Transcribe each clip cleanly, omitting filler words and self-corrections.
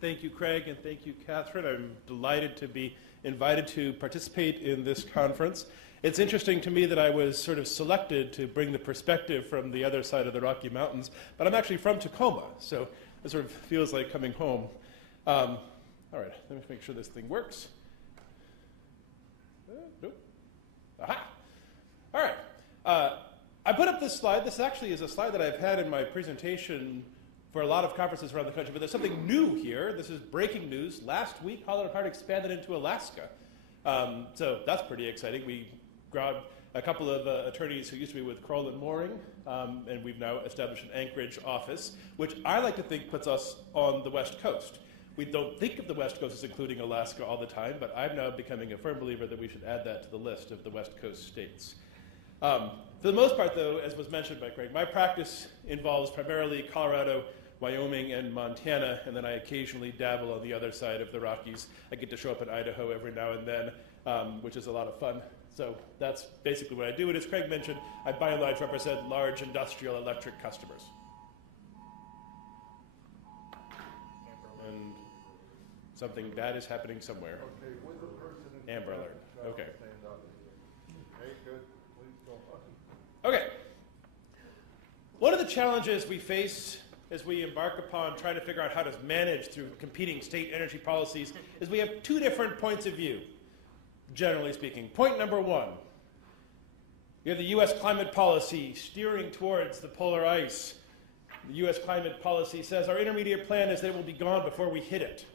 Thank you, Craig, and thank you, Catherine. I'm delighted to be invited to participate in this conference. It's interesting to me that I was sort of selected to bring the perspective from the other side of the Rocky Mountains, but I'm actually from Tacoma, so it sort of feels like coming home. All right, let me make sure this thing works. Nope. Aha! All right. I put up this slide. This actually is a slide that I've had in my presentation for a lot of conferences around the country, but there's something new here. This is breaking news. Last week, Holland and Hart expanded into Alaska. So that's pretty exciting. We grabbed a couple of attorneys who used to be with Kroll and Mooring, and we've now established an Anchorage office, which I like to think puts us on the West Coast. We don't think of the West Coast as including Alaska all the time, but I'm now becoming a firm believer that we should add that to the list of the West Coast states. For the most part, though, as was mentioned by Craig, my practice involves primarily Colorado, Wyoming, and Montana, and then I occasionally dabble on the other side of the Rockies. I get to show up in Idaho every now and then, which is a lot of fun. So that's basically what I do. And as Craig mentioned, I by and large represent large industrial electric customers. And something bad is happening somewhere. Okay, with the person in Amber alert. Okay. Stand up. Okay, good. Please go on. Okay. One of the challenges we face as we embark upon trying to figure out how to manage through competing state energy policies is we have two different points of view, generally speaking. Point number one, you have the U.S. climate policy steering towards the polar ice. The U.S. climate policy says our intermediate plan is that it will be gone before we hit it.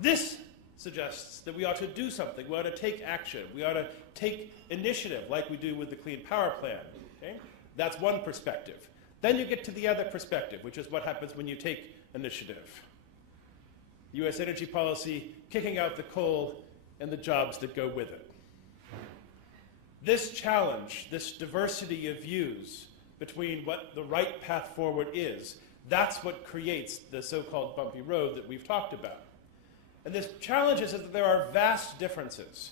This suggests that we ought to do something. We ought to take action. We ought to take initiative like we do with the Clean Power Plan. Okay? That's one perspective. Then you get to the other perspective, which is what happens when you take initiative. U.S. energy policy kicking out the coal and the jobs that go with it. This challenge, this diversity of views between what the right path forward is, that's what creates the so-called bumpy road that we've talked about. And this challenge is that there are vast differences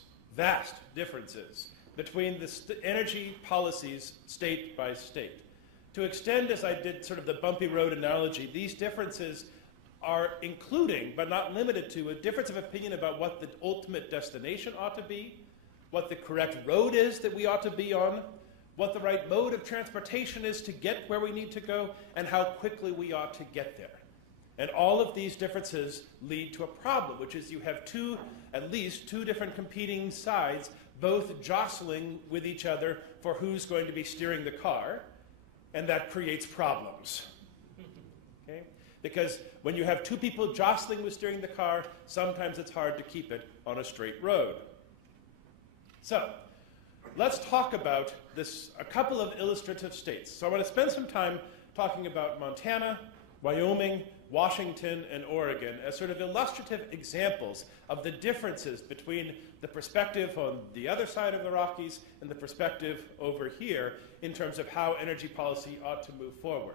between the energy policies state by state. To extend, as I did sort of the bumpy road analogy, these differences are including, but not limited to, a difference of opinion about what the ultimate destination ought to be, what the correct road is that we ought to be on, what the right mode of transportation is to get where we need to go, and how quickly we ought to get there. And all of these differences lead to a problem, which is you have at least two different competing sides, both jostling with each other for who's going to be steering the car, and that creates problems. Okay? Because when you have two people jostling with steering the car, sometimes it's hard to keep it on a straight road. So, let's talk about a couple of illustrative states. So I want to spend some time talking about Montana, Wyoming, Washington, and Oregon as sort of illustrative examples of the differences between the perspective on the other side of the Rockies and the perspective over here in terms of how energy policy ought to move forward.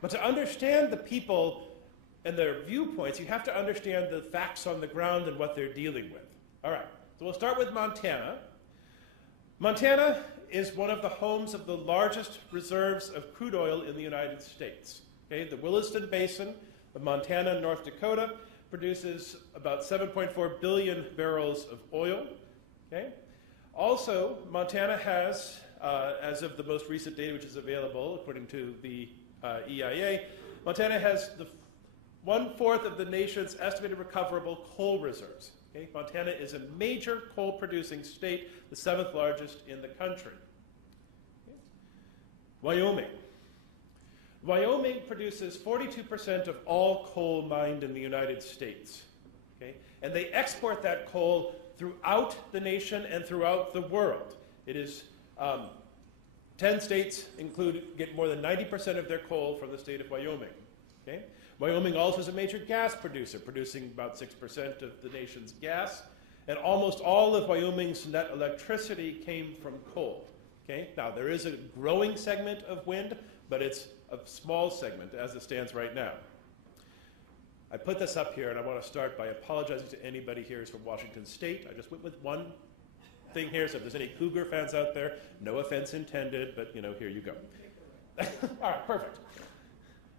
But to understand the people and their viewpoints, you have to understand the facts on the ground and what they're dealing with. All right, so we'll start with Montana. Montana is one of the homes of the largest reserves of crude oil in the United States. Okay, the Williston Basin of Montana and North Dakota produces about 7.4 billion barrels of oil. Okay? Also, Montana has, as of the most recent data which is available, according to the EIA, Montana has the 1/4 of the nation's estimated recoverable coal reserves. Okay? Montana is a major coal-producing state, the 7th largest in the country. Okay? Wyoming. Wyoming produces 42% of all coal mined in the United States. Okay? And they export that coal throughout the nation and throughout the world. It is 10 states get more than 90% of their coal from the state of Wyoming. Okay? Wyoming also is a major gas producer, producing about 6% of the nation's gas. And almost all of Wyoming's net electricity came from coal. Okay? Now, there is a growing segment of wind, but it's a small segment as it stands right now. I put this up here, and I want to start by apologizing to anybody here who's from Washington State. I just went with one thing here, so if there's any Cougar fans out there, no offense intended, but, here you go. All right, perfect.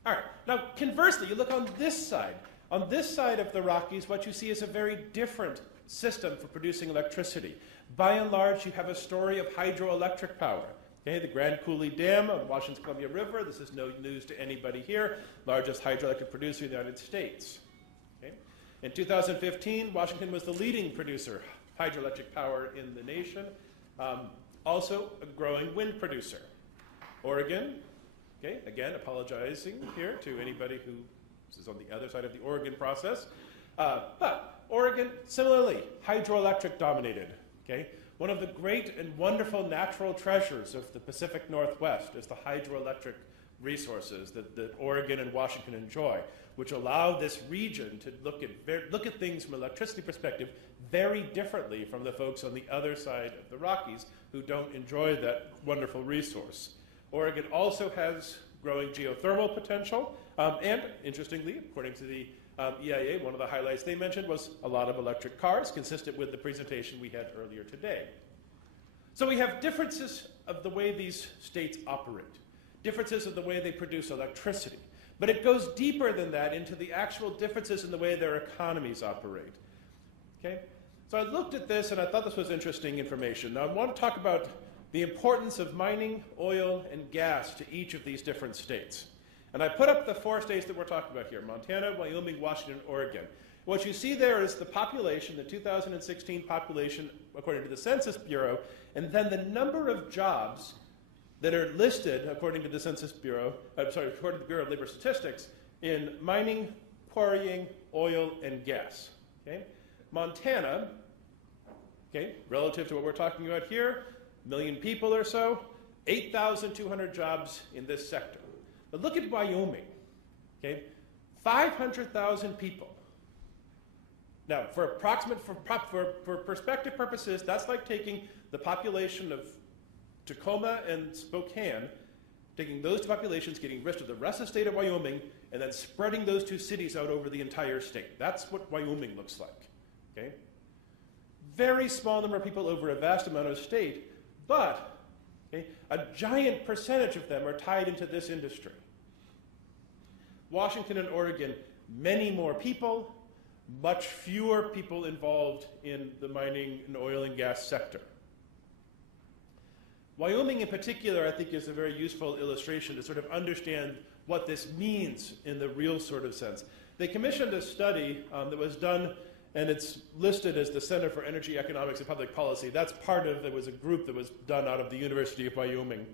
All right, now, conversely, you look on this side. On this side of the Rockies, what you see is a very different system for producing electricity. By and large, you have a story of hydroelectric power. Okay, the Grand Coulee Dam on the Washington Columbia River, this is no news to anybody here, largest hydroelectric producer in the United States. Okay. In 2015, Washington was the leading producer of hydroelectric power in the nation, also a growing wind producer. Oregon, okay, again, apologizing here to anybody who is on the other side of the Oregon process, but Oregon, similarly, hydroelectric dominated. Okay? One of the great and wonderful natural treasures of the Pacific Northwest is the hydroelectric resources that Oregon and Washington enjoy, which allow this region to look at things from an electricity perspective very differently from the folks on the other side of the Rockies who don't enjoy that wonderful resource. Oregon also has growing geothermal potential, and interestingly, according to the EIA, one of the highlights they mentioned was a lot of electric cars, consistent with the presentation we had earlier today. So we have differences of the way these states operate, differences of the way they produce electricity, but it goes deeper than that into the actual differences in the way their economies operate. Okay? So I looked at this and I thought this was interesting information. Now I want to talk about the importance of mining oil and gas to each of these different states. And I put up the 4 states that we're talking about here, Montana, Wyoming, Washington, Oregon. What you see there is the population, the 2016 population, according to the Census Bureau, and then the number of jobs that are listed, according to the Census Bureau, according to the Bureau of Labor Statistics, in mining, quarrying, oil, and gas. Okay? Montana, okay, relative to what we're talking about here, 1 million people or so, 8,200 jobs in this sector. But look at Wyoming, okay? 500,000 people. Now, for perspective purposes, that's like taking the population of Tacoma and Spokane, taking those 2 populations, getting rid of the rest of the state of Wyoming, and then spreading those 2 cities out over the entire state. That's what Wyoming looks like, okay? Very small number of people over a vast amount of state, but okay, a giant percentage of them are tied into this industry. Washington and Oregon, many more people, much fewer people involved in the mining and oil and gas sector. Wyoming in particular, I think, is a very useful illustration to sort of understand what this means in the real sort of sense. They commissioned a study that was done, and it's listed as the Center for Energy Economics and Public Policy. That's part of, it was a group that was done out of the University of Wyoming.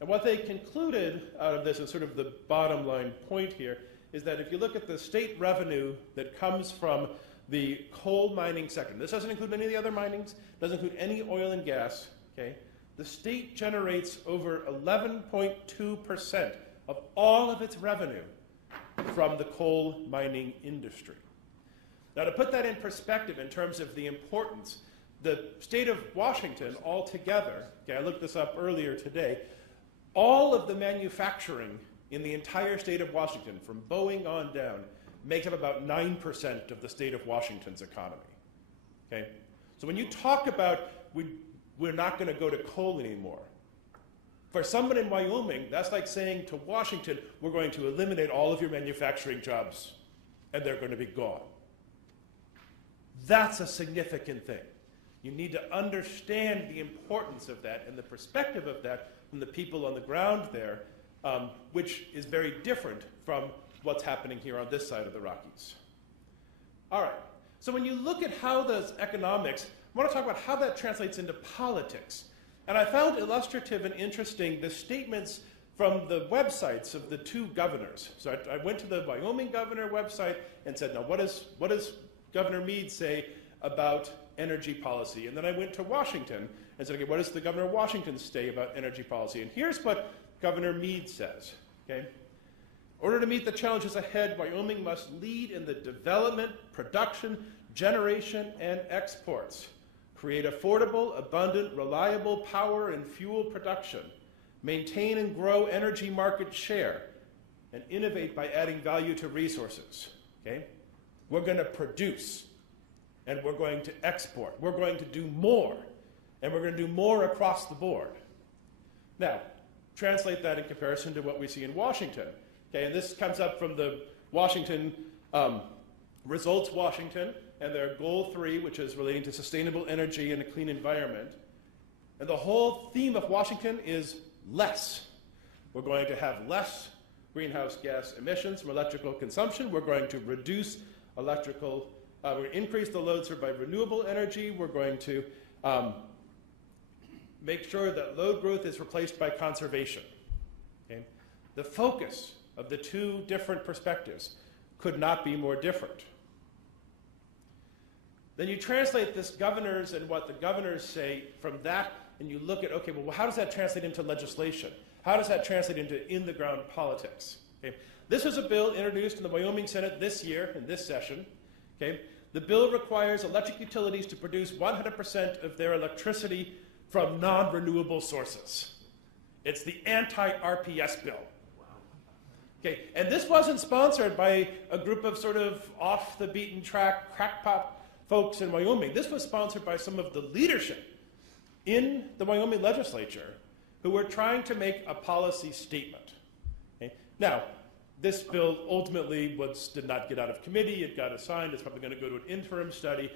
And what they concluded out of this, and sort of the bottom line point here, is that if you look at the state revenue that comes from the coal mining sector, this doesn't include any of the other minings, doesn't include any oil and gas, okay? The state generates over 11.2% of all of its revenue from the coal mining industry. Now, to put that in perspective in terms of the importance, the state of Washington altogether, okay, I looked this up earlier today, all of the manufacturing in the entire state of Washington, from Boeing on down, makes up about 9% of the state of Washington's economy. Okay? So when you talk about we're not going to go to coal anymore, for someone in Wyoming, that's like saying to Washington, we're going to eliminate all of your manufacturing jobs, and they're going to be gone. That's a significant thing. You need to understand the importance of that and the perspective of that from the people on the ground there, which is very different from what's happening here on this side of the Rockies. All right, so when you look at how those economics, I want to talk about how that translates into politics. And I found illustrative and interesting the statements from the websites of the 2 governors. So I went to the Wyoming governor website and said, now what does Governor Meade say about energy policy? And then I went to Washington and said, okay, what does the governor of Washington say about energy policy? And here's what Governor Meade says, okay? In order to meet the challenges ahead, Wyoming must lead in the development, production, generation, and exports. Create affordable, abundant, reliable power and fuel production. Maintain and grow energy market share. And innovate by adding value to resources, okay? We're going to produce, and we're going to export. We're going to do more, and we're going to do more across the board. Now, translate that in comparison to what we see in Washington. Okay, and this comes up from the Washington Results Washington and their Goal 3, which is relating to sustainable energy and a clean environment. And the whole theme of Washington is less. We're going to have less greenhouse gas emissions from electrical consumption. We're going to reduce electrical, we're going to increase the load served by renewable energy. We're going to make sure that load growth is replaced by conservation. Okay? The focus of the two different perspectives could not be more different. Then you translate this governors and what the governors say from that, and you look at, okay, well, how does that translate into legislation? How does that translate into in-the-ground politics? Okay? This was a bill introduced in the Wyoming Senate this year, in this session. Okay? The bill requires electric utilities to produce 100% of their electricity from non-renewable sources. It's the anti-RPS bill. Okay, and this wasn't sponsored by a group of sort of off-the-beaten-track crackpot folks in Wyoming. This was sponsored by some of the leadership in the Wyoming legislature who were trying to make a policy statement. Okay? Now, this bill ultimately did not get out of committee. It got assigned. It's probably going to go to an interim study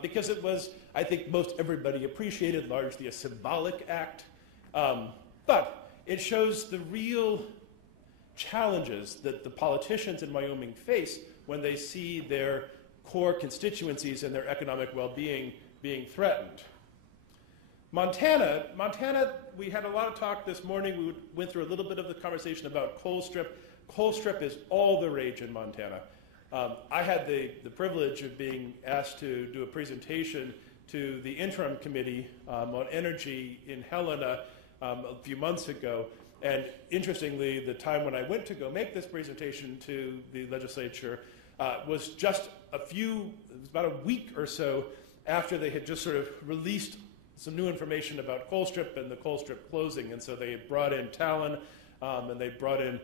because it was, I think most everybody appreciated, largely a symbolic act. But it shows the real challenges that the politicians in Wyoming face when they see their core constituencies and their economic well-being being threatened. Montana, we had a lot of talk this morning. We went through a little bit of the conversation about coal strip. Coal strip is all the rage in Montana. I had the privilege of being asked to do a presentation to the interim committee on energy in Helena a few months ago. And interestingly, the time when I went to go make this presentation to the legislature was just it was about a week or so after they had just sort of released some new information about Colstrip and the Colstrip closing. And so they had brought in Talon and they brought in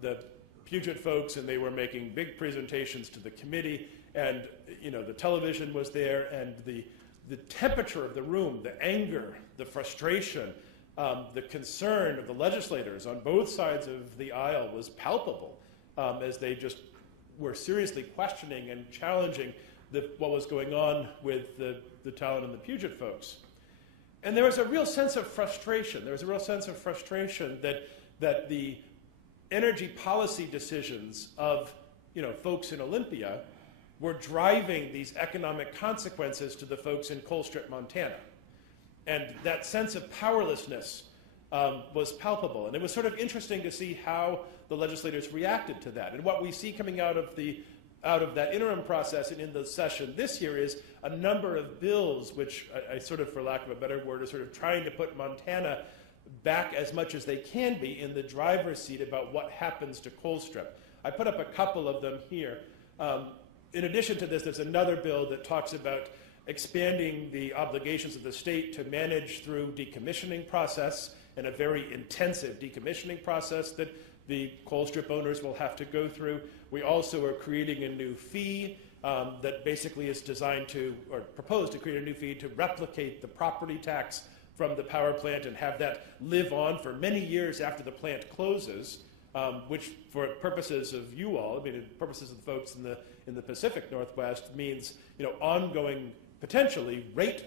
the Puget folks, and they were making big presentations to the committee. And the television was there, and the temperature of the room, the anger, the frustration, the concern of the legislators on both sides of the aisle was palpable as they just were seriously questioning and challenging what was going on with the Talon and the Puget folks. And there was a real sense of frustration. There was a real sense of frustration that the energy policy decisions of folks in Olympia were driving these economic consequences to the folks in Colstrip, Montana. And that sense of powerlessness was palpable. And it was sort of interesting to see how the legislators reacted to that. And what we see coming out of that interim process and in the session this year is a number of bills, which I sort of, for lack of a better word, are sort of trying to put Montana back as much as they can be in the driver's seat about what happens to Colstrip. I put up a couple of them here. In addition to this, there's another bill that talks about expanding the obligations of the state to manage through decommissioning process, and a very intensive decommissioning process that the Colstrip owners will have to go through. We also are creating a new fee that basically is designed to, or proposed to create a new fee to replicate the property tax from the power plant and have that live on for many years after the plant closes, which for purposes of you all, purposes of the folks in the Pacific Northwest, means ongoing, potentially rate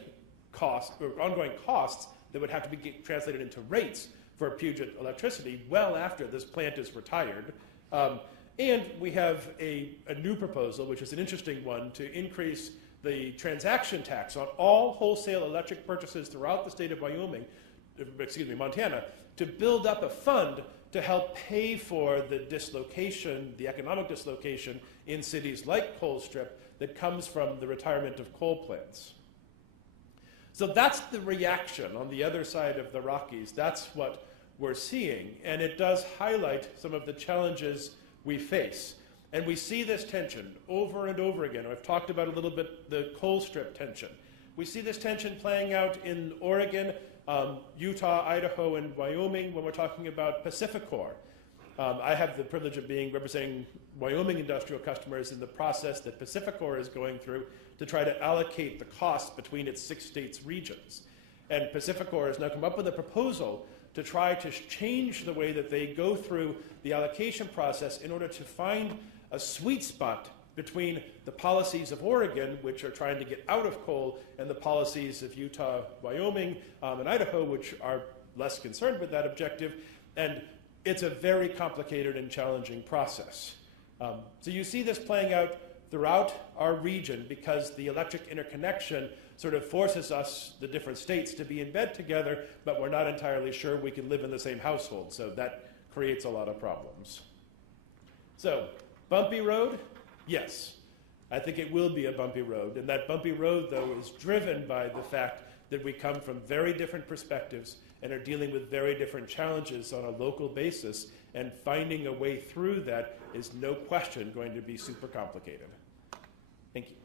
costs, or ongoing costs that would have to be translated into rates for Puget electricity well after this plant is retired. And we have a new proposal, which is an interesting one, to increase the transaction tax on all wholesale electric purchases throughout the state of Montana, to build up a fund to help pay for the dislocation, the economic dislocation in cities like Colstrip that comes from the retirement of coal plants. So that's the reaction on the other side of the Rockies. That's what we're seeing. And it does highlight some of the challenges we face. And we see this tension over and over again. I've talked about a little bit the Colstrip tension. We see this tension playing out in Oregon, Utah, Idaho, and Wyoming when we're talking about Pacificor. I have the privilege of representing Wyoming industrial customers in the process that Pacificor is going through to try to allocate the costs between its 6 states' regions. And Pacificor has now come up with a proposal to try to change the way that they go through the allocation process in order to find a sweet spot between the policies of Oregon, which are trying to get out of coal, and the policies of Utah, Wyoming, and Idaho, which are less concerned with that objective. And it's a very complicated and challenging process. So you see this playing out throughout our region because the electric interconnection sort of forces us, the different states, to be in bed together, but we're not entirely sure we can live in the same household. So that creates a lot of problems. So, bumpy road? Yes. I think it will be a bumpy road. And that bumpy road, though, is driven by the fact that we come from very different perspectives and are dealing with very different challenges on a local basis, and finding a way through that is no question going to be super complicated. Thank you.